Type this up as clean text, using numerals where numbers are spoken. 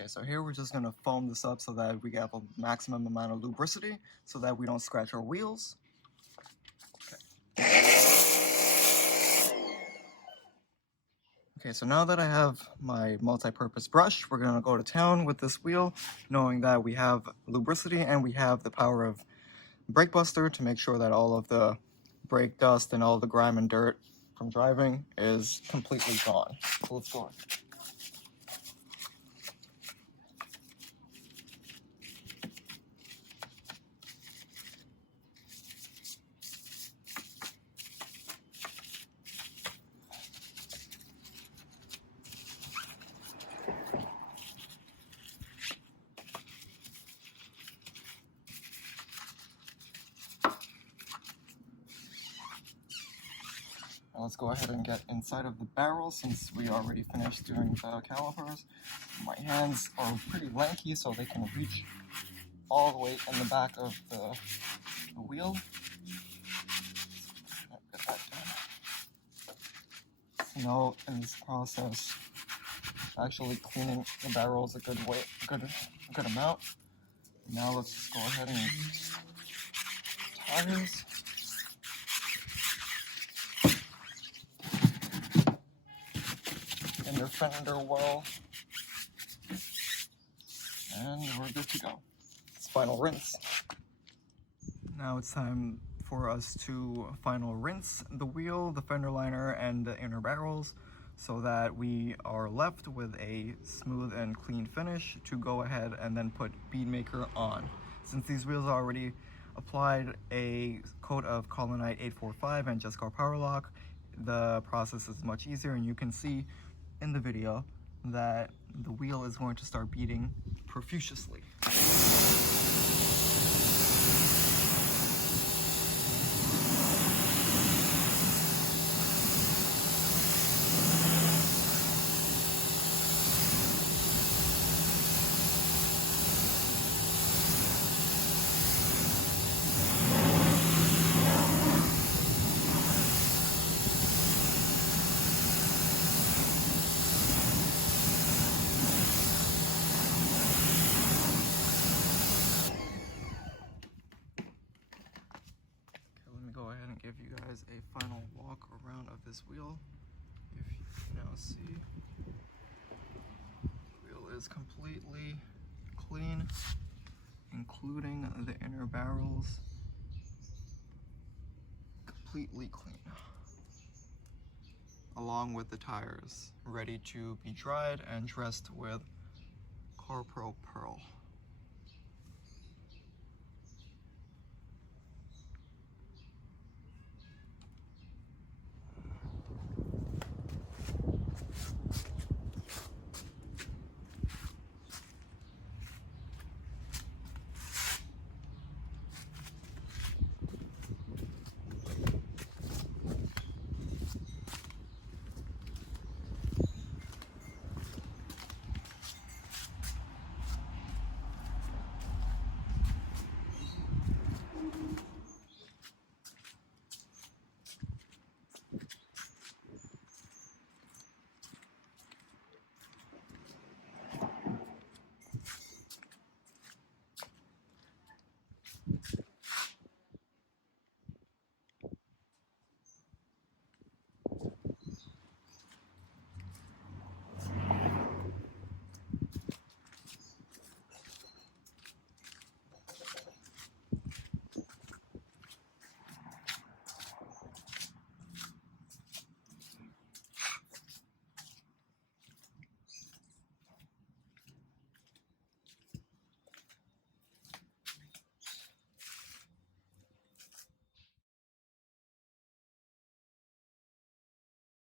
Okay, so here we're just gonna foam this up so that we have a maximum amount of lubricity so that we don't scratch our wheels. Okay, so now that I have my multi-purpose brush, we're gonna go to town with this wheel, knowing that we have lubricity and we have the power of brake buster to make sure that all of the brake dust and all the grime and dirt from driving is completely gone. So let's go on. Now let's go ahead and get inside of the barrel since we already finished doing the calipers. My hands are pretty lanky so they can reach all the way in the back of the wheel. Get that done. So now in this process, actually cleaning the barrel is a good amount. Now let's just go ahead and tires. In their fender well. And we're good to go. It's final rinse. Now it's time for us to final rinse the wheel, the fender liner, and the inner barrels so that we are left with a smooth and clean finish to go ahead and then put bead maker on. Since these wheels already applied a coat of Colonite 845 and just CarPro lock, the process is much easier, and you can see in the video that the wheel is going to start beating profusely. Give you guys a final walk around of this wheel. If you can now see, the wheel is completely clean, including the inner barrels, completely clean, along with the tires ready to be dried and dressed with CarPro PERL.